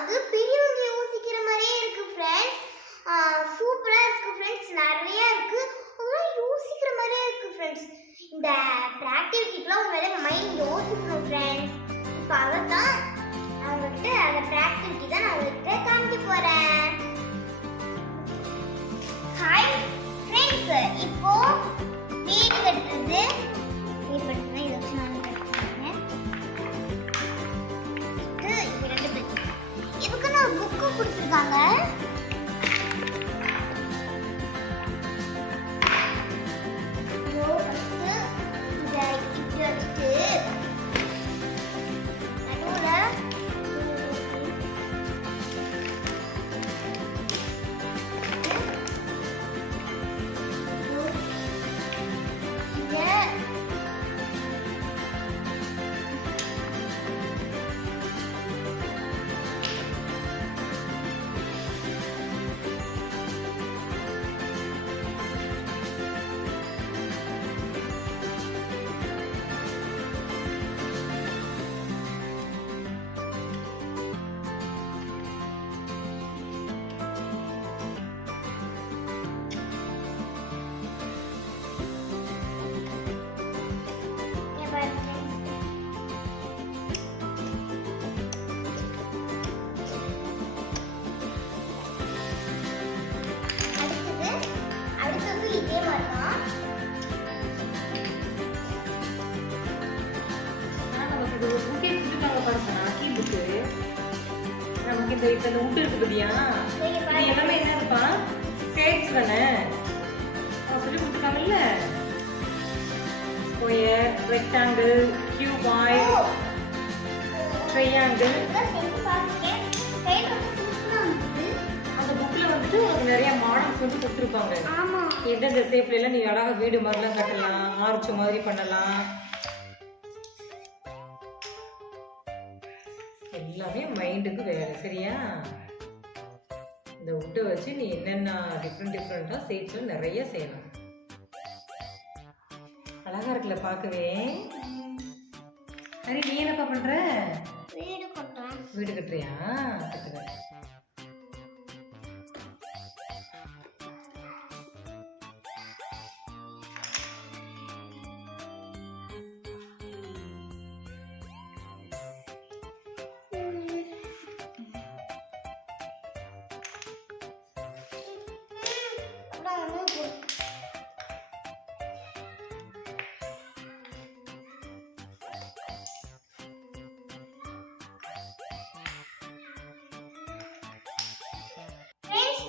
அது பெரியவங்க யோசிக்கிற மாதிரியே இருக்கு ஃப்ரெண்ட்ஸ். சூப்பரா இருக்கு ஃப்ரெண்ட்ஸ். நிறைய இருக்கு, அதெல்லாம் யோசிக்கிற மாதிரியே இருக்கு ஃப்ரெண்ட்ஸ். இந்த ஆக்டிவிட்டிக்குலாம் உண்மையிலே மைண்ட் யோசிக்கணும் ஃப்ரெண்ட்ஸ். இப்போ அதான் அவங்ககிட்ட அந்த ஆக்டிவிட்டி தான் நான் உங்ககிட்ட காமிக்க போறேன். ஹாய் ஃப்ரெண்ட்ஸ், இப்போ வீடு கட்டுறது இதை வச்சு நான் கட்டுறேன். இதுக்கு நான் புக்கு கொடுத்துருக்காங்க. நமக்கு இந்த இப்ப இந்த உட்டு இருக்கு பத்தியா, இது எல்லாமே என்ன இருப்பா ஷேப்ஸ் தானே சொல்லி கொடுத்துருக்காங்கல்ல. Square, rectangle, cuboid, triangle. அந்த புக்ல வந்துட்டு உனக்கு நிறைய மாடல்ஸ் வந்து கொடுத்துருப்பாங்க. எந்தெந்த ஷேப்ல எல்லாம் நீ அழகா வீடு மாதிரிலாம் கட்டலாம், ஆர்ச் மாதிரி பண்ணலாம். எல்லாமே மைண்டுக்கு வேலை. சரியா? இந்த உட்டை வச்சு நீ என்னென்ன டிஃப்ரெண்டா ஷேப்ஸ்ல நிறைய செய்யலாம். அழகா இருக்குல்ல பார்க்கவே. சரி, நீ என்னப்பா பண்ற? வீடு கட்டுறியா? கட்டுற.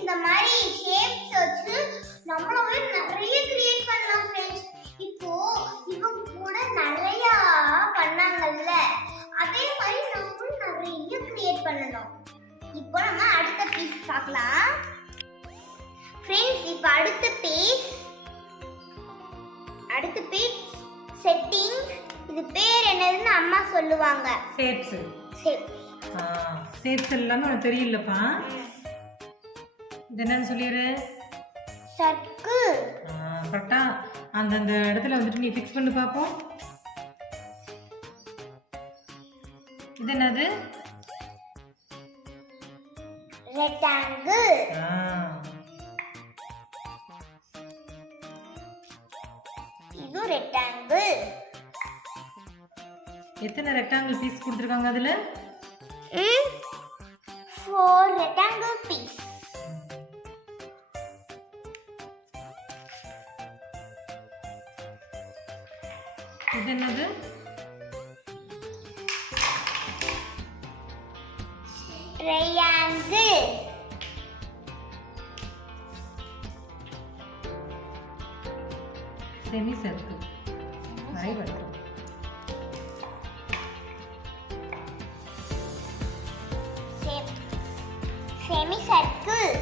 இந்த மாதிரி ஷேப்ஸ் வச்சு நம்மளாவே நிறைய கிரியேட் பண்ணலாம் ஃப்ரெண்ட்ஸ். இப்போ இவங்க கூட நிறைய பண்ணாங்கல்ல, அதே மாதிரி நம்மளும் நிறைய கிரியேட் பண்ணலாம். இப்போ நம்ம அடுத்த பீஸ் பார்க்கலாம் ஃப்ரெண்ட்ஸ். இப்போ அடுத்த பீஸ் செட்டிங். இது பேர் என்னதுன்னு அம்மா சொல்லுவாங்க. ஷேப்ஸ். ஷேப்ஸ் எல்லாமே உனக்கு தெரியலப்பா. இது என்னன்னு சொல்லிடு. சர்க்கிள். கரெக்டா அந்த இடத்துல வந்துட்டு நீ ஃபிக்ஸ் பண்ணி பாப்போம். இது என்னது? ரெக்டாங்கிள். இது ரெக்டாங்கிள். எத்தனை ரெக்டாங்கிள் பீஸ் கொடுத்திருக்காங்க அதுல? 4 ரெக்டாங்கிள் பீஸ். இது என்னது? ட்ரையாங்கிள். Semi circle. வரைபடம். Semi circle.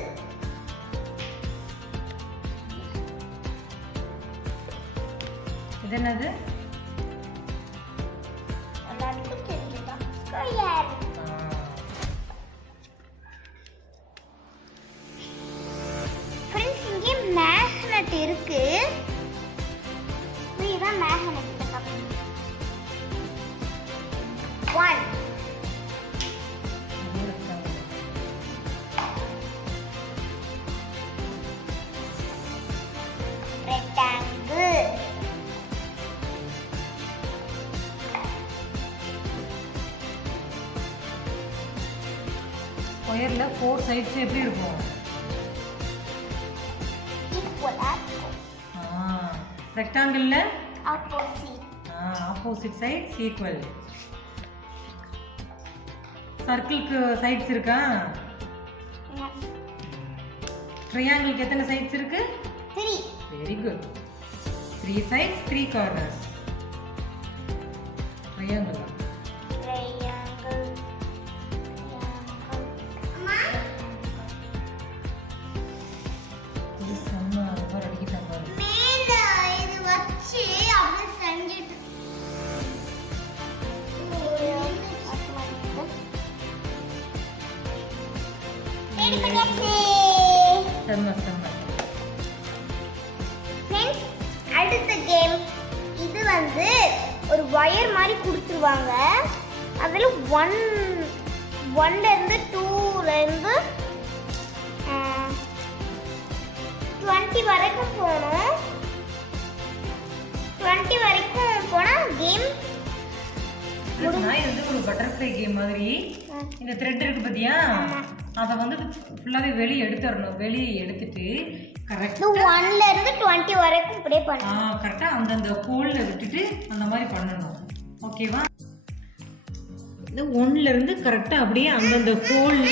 இது என்னது? எல்லாருக்கும் தெரிஞ்சுதான் ஸ்கொயர். ஃப்ரெண்ட்ஸ், இங்கே மேக்னெட் இருக்கு. இதுதான் மேக்னெட். 1 ஸ்கொயர்ல 4 சைட்ஸ் எப்படி இருக்கும்? ஈக்குவலா ரெக்டாங்கிள்ல ஆப்போசிட் ஆப்போசிட் சைட்ஸ் ஈக்குவல். சர்க்கிளுக்கு சைட்ஸ் இருக்கா? ட்ரையாங்கிளுக்கு எத்தனை சைட்ஸ் இருக்கு? 3. Very good. 3 sides 3 corners. Triangle. அம்மா இது செம்ம ஓவர் அடிக்கிட்டாங்க பாரு. மேல இது வச்சு அப்படியே செஞ்சிட்டு ரெடி பண்ணியாச்சு. செம்ம செம்ம. ஃப்ரெண்ட்ஸ், அடுத்த கேம் இது வந்து ஒரு ஒயர் மாதிரி கொடுத்துருவாங்க. அதில் 1லேருந்து 2லேருந்து 20 வரைக்கும் போகணும். 20 வரைக்கும் போனால் கேம் இதுனா இது வந்து ஒரு பட்டர்ஃப்ளை கேம் மாதிரி. இந்த த்ரெட் இருக்கு பாத்தியா? அதை வந்து ஃபுல்லாவே வெளியே எடுத்துறணும். வெளியே எடுத்துட்டு கரெக்டா 1லேருந்து 20 வரைக்கும் இப்படியே பண்ணணும். கரெக்டா அந்தந்த ஹோல்ல விட்டுட்டு அந்த மாதிரி பண்ணணும். ஓகேவா? இந்த 1லேருந்து கரெக்டா அப்படியே அந்தந்த ஹோல்ல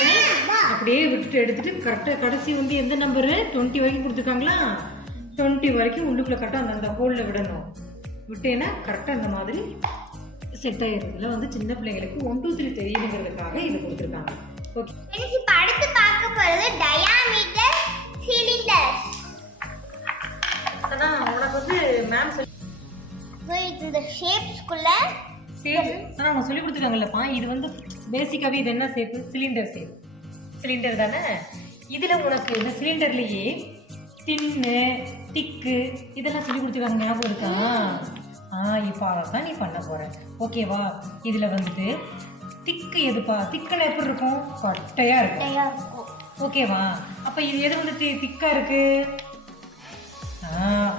அப்படியே விட்டுட்டு எடுத்துட்டு கரெக்டா கடைசி வந்து எந்த நம்பரு 20 வரைக்கும் கொடுத்துருக்காங்களா? 20 வரைக்கும் உள்ளுக்குள்ள கரெக்டா அந்தந்த ஹோல்ல விடணும். விட்டேன்னா கரெக்டா இந்த மாதிரி செட் ஆயிடும். இதில் வந்து சின்ன பிள்ளைங்களுக்கு 1 2 3 தெரியணுங்கிறதுக்காக இது கொடுத்துருக்காங்க. ஓகே, இப்போ அடுத்து பார்க்க போறது டயாமீட்டர் சிலிண்டர்ஸ். அதான் உனக்கு வந்து மேம் இந்த ஷேப்ஸ்க்குள்ள ஆனால் அவங்க சொல்லி கொடுத்துருக்காங்கல்லப்பா. இது வந்து பேசிக்காகவே இது என்ன ஷேப்பு? Cylinder shape. சிலிண்டர் தானே. இதில் உனக்கு இந்த சிலிண்டர்லேயே தின்னு திக்கு இதெல்லாம் சொல்லி கொடுத்துருக்காங்க. ஞாபகம் இருக்கா? இப்போ அதை தான் நீ பண்ண போற. ஓகேவா? இதில் வந்துட்டு திக்கு எதுப்பா? திக்குன்னு எப்படி இருக்கும்? கட்டையாக இருக்கும். ஓகேவா? அப்போ இது எது வந்து திக்கா இருக்கு?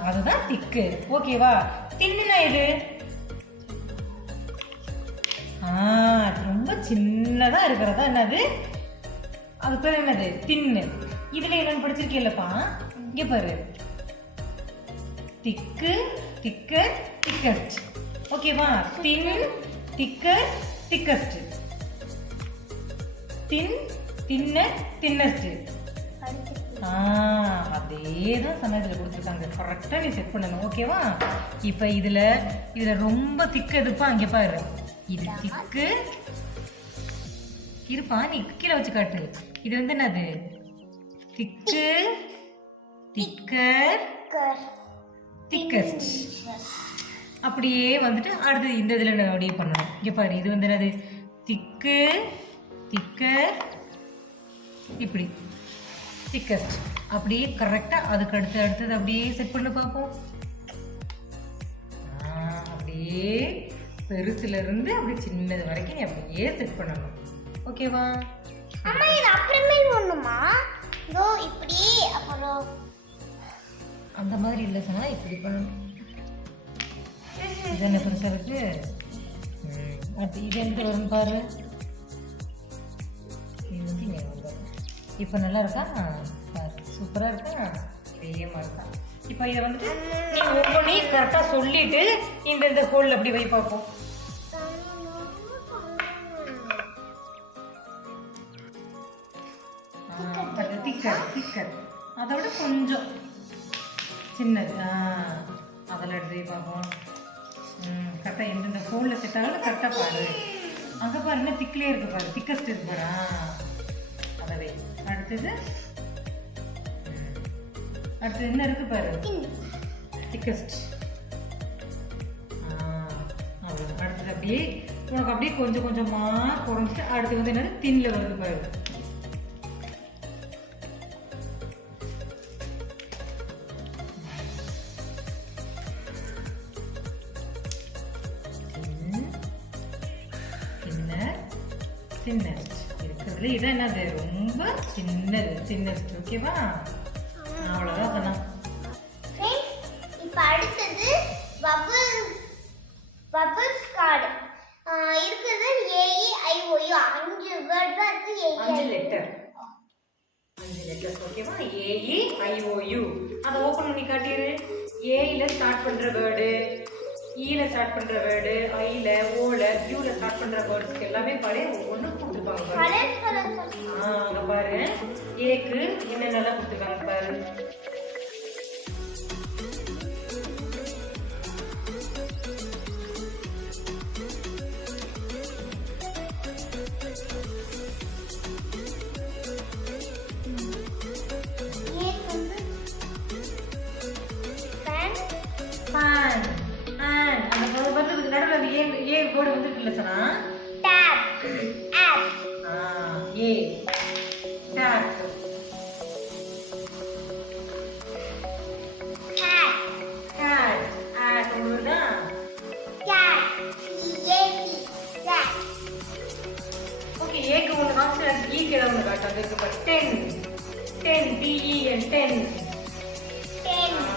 அதுதான் திக்கு. ஓகேவா? தின்னுனா எது? ரொம்ப சின்னதா இருக்கிறதா என்னது? அது பேர் என்னது? தின்னு. இதுல என்னன்னு படிச்சிருக்கீல்லப்பா? இங்க பாரு, திக்கு திக்கர் திக்கஸ்ட். ஓகேவா? தின் திக்கர் திக்கஸ்ட். தின் தின்னர் தின்னஸ்ட். அதேதான் சமயத்தில் கொடுத்துருக்காங்க. கரெக்டாக நீ செட் பண்ணணும். ஓகேவா? இப்போ இதில் ரொம்ப திக்கு எதுப்பா? அங்கே பாரு, இது திக்கு இருப்பா. நீ கீழே வச்சு காட்டு. இது வந்து என்னது? திக்கு திக்கர் திக்கஸ்ட். அப்படியே வந்துட்டு அடுத்து இந்த இதில் அப்படியே பண்ணணும். இங்கே பாரு, இது வந்து என்னது? திக்கு திக்கர் இப்படி திக்கஸ்ட். அப்படியே கரெக்டாக அதுக்கு அடுத்தது அப்படியே செட் பண்ண பார்ப்போம். அப்படியே பெருசுல இருந்து அப்படியே சின்னது வரைக்கும் நீ அப்படியே செட் பண்ணணும். ஓகேவா? அம்மா, இது அப்புறமேல் ஒண்ணுமா? இதோ இப்படி அப்புறம் அந்த மாதிரி இல்லை சொன்னா இப்படி பண்ணணும். இது என்ன பெருசா இருக்கு? அடுத்து இது எந்த வரும் பாரு. இப்போ நல்லா இருக்கா? சூப்பராக இருக்கா? இதேமா இருக்கா? இப்போ இதை வந்துட்டு நீ ஒவ்வொன்றையும் கரெக்டாக சொல்லிட்டு இந்த ஹோல் அப்படி வை பார்ப்போம். திக்கர் திக்கர் அதை விட கொஞ்சம் சின்னது. அதில் எடுத்து வை பார்ப்போம். கரெக்டாக எந்தெந்த ஹோலில் செட் ஆகல கரெக்டாக பாரு. அங்கே பாரு, என்ன திக்கிலே இருக்கு பாரு, திக்கஸ்ட் இருக்கு பாரு. அதவே அடுத்தது என்ன இருக்கு பாரு? திக்கஸ்ட். அடுத்தது அப்படியே உனக்கு அப்படியே கொஞ்சம் கொஞ்சமா குறைஞ்சிட்டு அடுத்து வந்து என்னது? தின்ல வருது பாரு. தின்னஸ்ட் இருக்கிறதுல இதான் என்னது? ரொம்ப சின்னது, தின்னஸ்ட். ஓகேவா? அவ்வளோதான் சொன்னேன். இப்போ அடுத்தது பபிள்ஸ் கார்டு இருக்குது. AEIOU 5 வேர்ட் தான் இருக்கு அஞ்சு லெட்டர் ஓகேவா? AEIOU. அதை ஓபன் பண்ணி காட்டிடு. ஏல ஸ்டார்ட் பண்ற வேர்டு, ஈல ஸ்டார்ட் பண்ற வேர்டு, ஐல, ஓல, யூல ஸ்டார்ட் பண்ற வேர்ட்ஸ்க்கு எல்லாமே பாரு ஒவ்வொன்னு கொடுத்துருப்பாங்க பாரு. அங்க பாரு ஏக்கு என்னென்னலாம் கொடுத்துருக்காங்க பாரு. ஃபேன் ஃபேன் அந்த வந்து நடுவுல அந்த ஏ வேர்டு வந்துருக்குல்ல சனா. Tap of a tap. Cat cat at ஒண்ணுதா. Cat CAT cat. ஓகே ஏக்கு ஒன்று காமிச்சு ஈக்கு ஏதாவது ஒன்று காட்டு. அது இருக்கு பாரு 10 TEN 10. 10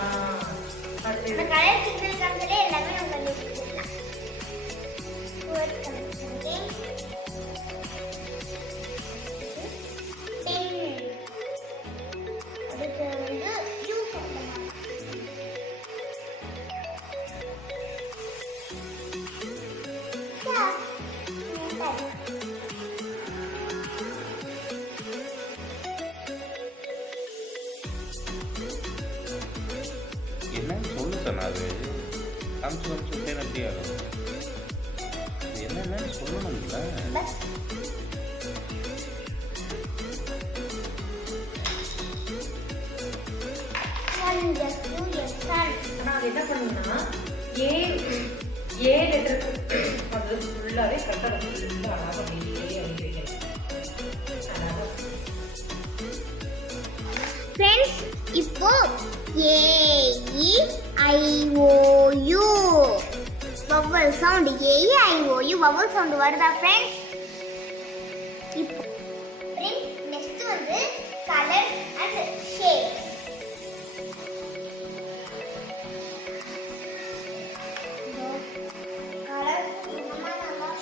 இந்த கலர் சிக்னல் காமிச்சலே எல்லாமே நம்ம கண்டுபிடிச்சிடலாம். வேர்ட் கண்டுபிடிச்சிருக்கேன். 10 அதுக்கு வந்து யூ சொல்லலாம். என்னன்னு சொல்லு சொன்னா அது காமிச்சு சொல்லிட்டே அப்படியே ஆகும். என்னன்னு சொல்லணும்ல. Bus sun just sun. ஆனா அது என்ன பண்ணுன்னா ஏ லெட்டர் அது ஃபுல்லாவே கரெக்டாக ஃபுல்லாக அழகாக அப்படியே அப்படி வைக்கணும். அழகாக ஃப்ரெண்ட்ஸ் இப்போ AEIOU vowel sound. AEIOU vowel sound வருதா ஃப்ரெண்ட்ஸ்? இப்போ ஃப்ரெண்ட்ஸ் நெக்ஸ்ட் வந்து கலர்ஸ் அண்ட் ஷேப்ஸ்.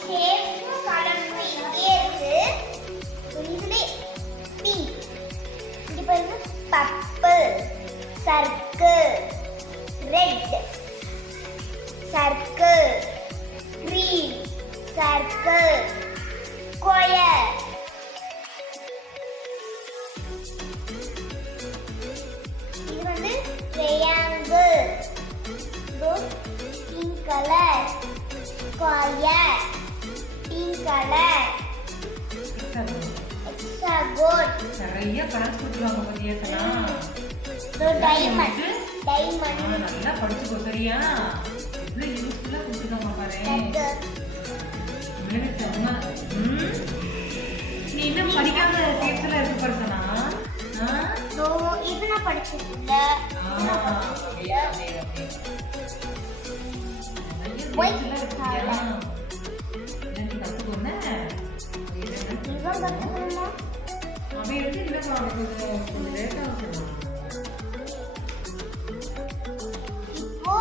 ஷேப்ஸும் கலர்ஸும் இங்கே இருக்கு. இதுலே பிங்க், இங்க பாருங்க purple, circle, red, circle, green, circle, square. இது வந்து triangle, pink colour, square, pink colour, hexagon. நிறைய கலர்ஸ் கொடுத்துருவாங்க பாத்தியா சனா. டைமண்ட் டைமண்ட் நல்லா படிச்சுக்கோ சரியா. எவ்வளோ யூஸ்ஃபுல்லாக கொடுத்துருக்காங்க பாரு. உண்மையிலே செம்ம. நீ இன்னும் படிக்காத சேஃப்ல இருக்கு பாரு சனா. சோ இது நான் படிச்சதில்ல. ஒயிட் கலர் கற்றுக்கோன்னு இவன் கத்துக்கணுமா? அவன் எடுத்து இல்லைப்பா கொஞ்சம் லேட்டாக சொல்லுவான். இப்போ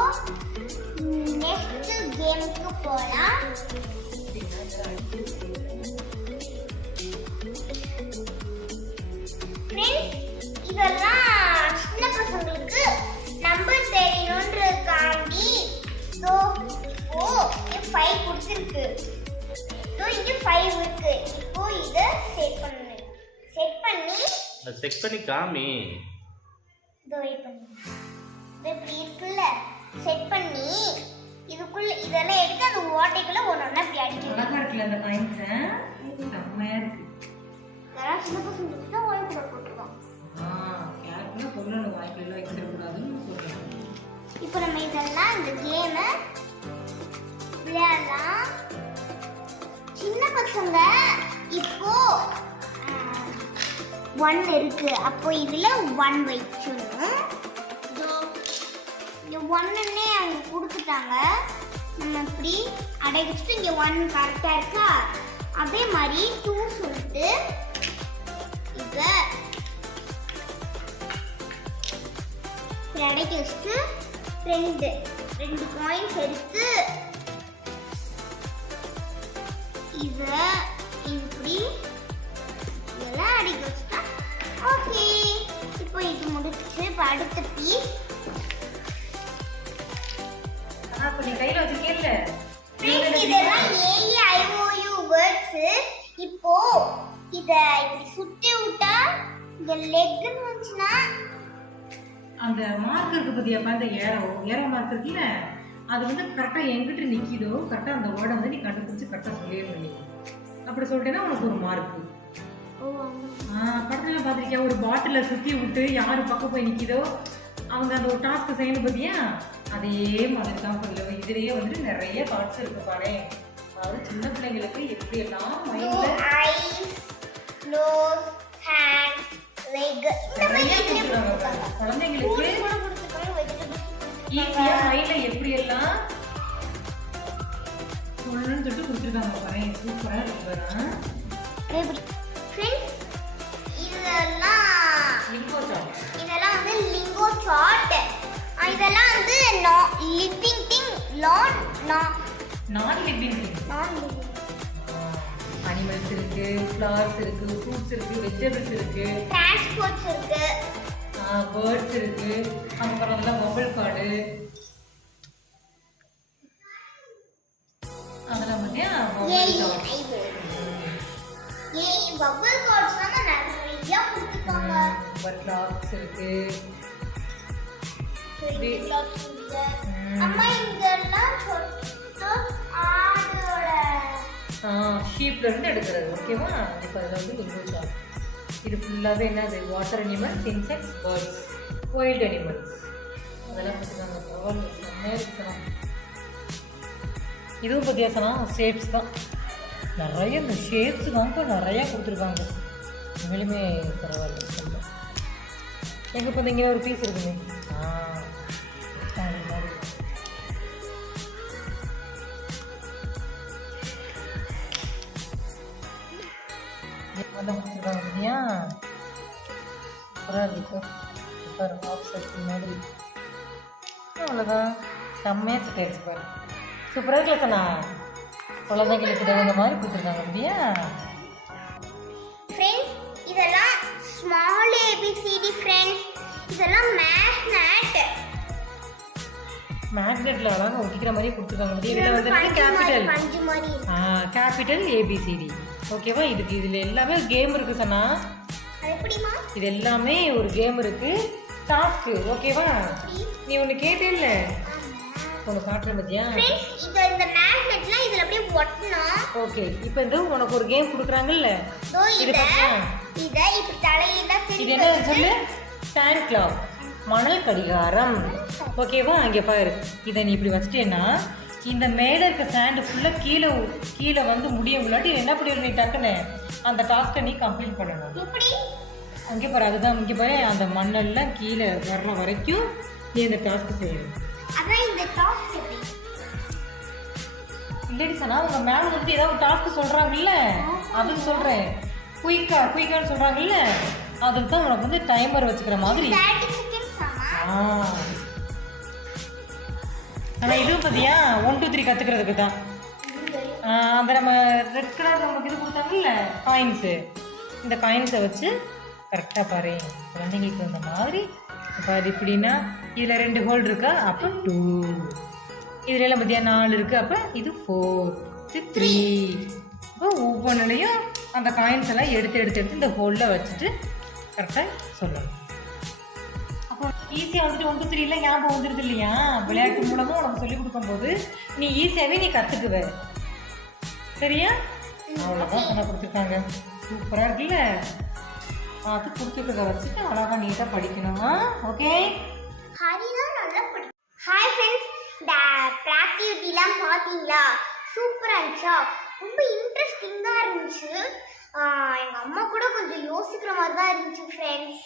நெக்ஸ்ட் கேமுக்கு போலாம். ஃப்ரெண்ட்ஸ் இதெல்லாம் சின்ன பசங்களுக்கு நம்பர் தெரியணுன்றதுக்காண்டி ஸோ இப்போ 5 கொடுத்துருக்கு. ஸோ இங்கே 5 இருக்கு. இப்போ இதை செட் பண்ணு. செட் பண்ணி செக் பண்ணி காமி. இதோ வெயிட் பண்ணு. இது இப்படி இருக்குல்ல, செட் பண்ணி இதுக்குள்ள இதெல்லாம் எடுத்து அந்த ஓட்டைக்குள்ள ஒண்ணு இப்படி அடிக்கணும். அழகா இருக்குல்ல அந்த காயின்ஸ். செம்மையா இருக்கு. இதெல்லாம் சின்ன பசங்களுக்கு தான் ஓய்வு கூட போட்டுருக்கோம். கேர்ஃபுல்லாக சொல்லணும். வாய்ப்புல வைக்கக்கூடாதுன்னு சொல்லணும். இப்போ நம்ம இதெல்லாம் இந்த கேமை விளையாடலாம். சின்ன பசங்க இப்போ 1 இருக்கு. அப்போ இதுல 1 வைக்கணும். இங்க 1ன்னே அவங்க கொடுத்துட்டாங்க. நம்ம இப்படி அடைச்சிட்டு இங்க 1 கரெக்டா இருக்கா? அதே மாதிரி 2 சொல்லிட்டு இத அடைக்க வச்சுட்டு ரெண்டு காயின்ஸ் எடுத்து இத இப்படி அடுத்த பீஸ். அப்ப நீ கையில வச்சிருக்கேல்ல இதெல்லாம் AEIOU வேர்ட்ஸ். இப்போ இத இப்படி சுத்தி விட்டா இந்த லெக்னு வந்துச்சுன்னா அந்த மார்க் இருக்கு பத்தியாப்பா, அந்த ஏரோ மார்க் இருக்குல்ல, அது வந்து கரெக்டா எங்கிட்ட நிக்கிதோ கரெக்டா அந்த வேர்டை வந்து நீ கண்டுபிடிச்சு கரெக்டா சொல்லிடணும். நீ அப்படி சொல்லிட்டேன்னா உனக்கு ஒரு மார்க். படத்துல பாத்திருக்கியா, ஒரு பாட்டில சுத்தி விட்டு யாரு பக்கம் போய் நிக்கிதோ அவங்க அந்த ஒரு டாஸ்க் செய்யணும் பத்தியா, அதே மாதிரி தான் பண்ணுவோம். இதுலயே வந்துட்டு நிறைய பார்ட்ஸ் இருக்கு பாரு. அதாவது சின்ன பிள்ளைங்களுக்கு எப்படி எல்லாம் மைண்ட்ல nose, hands, leg நிறைய கொடுத்துருக்காங்க. குழந்தைங்களுக்கு ஈஸியா மைண்ட்ல எப்படி எல்லாம் சொல்லணும்னு சொல்லிட்டு கொடுத்துருக்காங்க பாரு. சூப்பரா இருக்கு பாரு. ஃப்ரெண்ட்ஸ், இதெல்லாம் வந்து லிங்கோ சார்ட். இதெல்லாம் வந்து லிவிங் திங், நான் லிவிங் அனிமல்ஸ் இருக்கு, ஃப்ளவர்ஸ் இருக்கு, ஃப்ரூட்ஸ் இருக்கு, வெஜிடபிள்ஸ் இருக்கு, டிரான்ஸ்போர்ட்ஸ் இருக்கு, பேர்ட்ஸ் இருக்கு, அப்புறம் அதெல்லாம் மொபைல் கார்டு அதெல்லாம் பத்தியா பபிள் கார்ட்ஸ் தான் நிறைய கொடுத்துருக்காங்க. கிளாக்ஸ் இருக்கு. அம்மா இதெல்லாம் சொத்து ஆடோட ஷீப்ல இருந்து எடுக்கிறது. ஓகேவா? இப்போ அதில் வந்து லிங்கோ சார்ட். இது ஃபுல்லாகவே என்னது, water animals, insects, birds, wild animals அதெல்லாம் கொடுத்துருக்காங்க. பரவாயில்ல, செம்மையாக இருக்கிறோம். இதுவும் பத்தியாசனா ஷேப்ஸ் தான். நிறைய இந்த ஷேப்ஸ் தான் இப்போ நிறையா கொடுத்துருக்காங்க. உண்மையிலுமே பரவாயில்ல. சொல்ல எங்கே பார்த்தீங்க ஒரு பீஸ் இருக்குமே, அது மாதிரி கொடுத்துருக்காங்க இல்லையா. சூப்பராக இருக்கு. சூப்பர் ஆஃப் செட் மாதிரி. அவ்வளோதான், செம்மையாக செட் ஆயிடுச்சு பாரு. சூப்பராக இருக்கல சொன்னா. குழந்தைங்களுக்கு தகுந்த மாதிரி கொடுத்துருக்காங்க இல்லையா. ஃப்ரெண்ட்ஸ், இதெல்லாம் ஸ்மால் ABCD ஃப்ரெண்ட்ஸ். இதெல்லாம் மேக்னெட்ல அழகாக ஒட்டிக்கிற மாதிரியே கொடுத்துருக்காங்க. இதில் வந்துட்டு கேபிட்டல் ABCD. ஓகேவா? இதில் எல்லாமே கேம் இருக்கு சொன்னா. இது எல்லாமே ஒரு கேம் இருக்கு, டாஸ்க். ஓகேவா? நீ ஒன்று கேட்டே இல்லை, உனக்கு காட்டுறேன் பத்தியா. ஓகே, இப்போ இந்த உனக்கு ஒரு கேம் கொடுக்குறாங்கல்ல, இது இது என்ன சொல்லு, சாண்ட் கிளாக், மணல் கடிகாரம். ஓகேவா? அங்கே பாரு, இதை நீ இப்படி வச்சிட்டேன்னா இந்த மேலே இருக்க சாண்டு ஃபுல்லாக கீழே வந்து முடிய முன்னாடி என்ன பண்ணிடணும், நீ டக்குன்னு அந்த டாஸ்க்கை நீ கம்ப்ளீட் பண்ணணும். அங்கே பாரு, அதுதான் இங்கே பாரு, அந்த மண்ணெல்லாம் கீழே வர்ற வரைக்கும் நீ இந்த டாஸ்க் செய்யணும். இல்லடி சொன்னா உங்க மேல வந்துட்டு ஏதாவது ஒரு டாஸ்க் சொல்றாங்கல்ல, அதுக்கு சொல்றேன். குயிக்கான்னு சொல்றாங்கல்ல, அதுக்கு தான் உனக்கு வந்து டைமர் வச்சுக்கிற மாதிரி. ஆனா இதுவும் பார்த்தியா 1 2 3 கத்துக்கிறதுக்கு தான். அந்த நம்ம ரெட் கலர் நமக்கு இது கொடுத்தாங்கல்ல காயின்ஸு, இந்த காயின்ஸை வச்சு கரெக்டாக பாரு குழந்தைங்களுக்கு இந்த மாதிரி பாரு. இப்படின்னா இதில் 2 ஹோல் இருக்கா, அப்போ 2. இதுல எல்லாம் பார்த்தியா 4 இருக்கு, அப்போ இது 4 இது 3. இப்போ ஒவ்வொன்றுலையும் அந்த காயின்ஸ் எல்லாம் எடுத்து இந்த ஹோலில் வச்சுட்டு கரெக்டாக சொல்லணும். அப்போ ஈஸியாக வந்துட்டு 1 2 3 ஞாபகம் வந்துடுது இல்லையா. விளையாட்டு மூலமாக உனக்கு சொல்லிக் கொடுக்கும்போது நீ ஈஸியாகவே நீ கற்றுக்குவ. சரியா? அவ்வளோதான் சொன்ன கொடுத்துருக்காங்க. சூப்பராக இருக்குல்ல. அது கொடுத்துருக்கத வச்சுட்டு அழகாக நீட்டாக படிக்கணுமா. ஓகே, ஹாய் ஃப்ரெண்ட்ஸ், இந்த ப்ராக்டிவிட்டிலாம் பார்த்தீங்களா? சூப்பராக இருந்துச்சா? ரொம்ப இன்ட்ரெஸ்டிங்காக இருந்துச்சு. எங்கள் அம்மா கூட கொஞ்சம் யோசிக்கிற மாதிரி தான் இருந்துச்சு ஃப்ரெண்ட்ஸ்.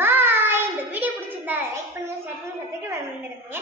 பாய். இந்த வீடியோ பிடிச்சிருந்தா லைக் பண்ணுங்க, ஷேர் பண்ணுங்க, சப்ஸ்கிரைப் பண்ணுங்க.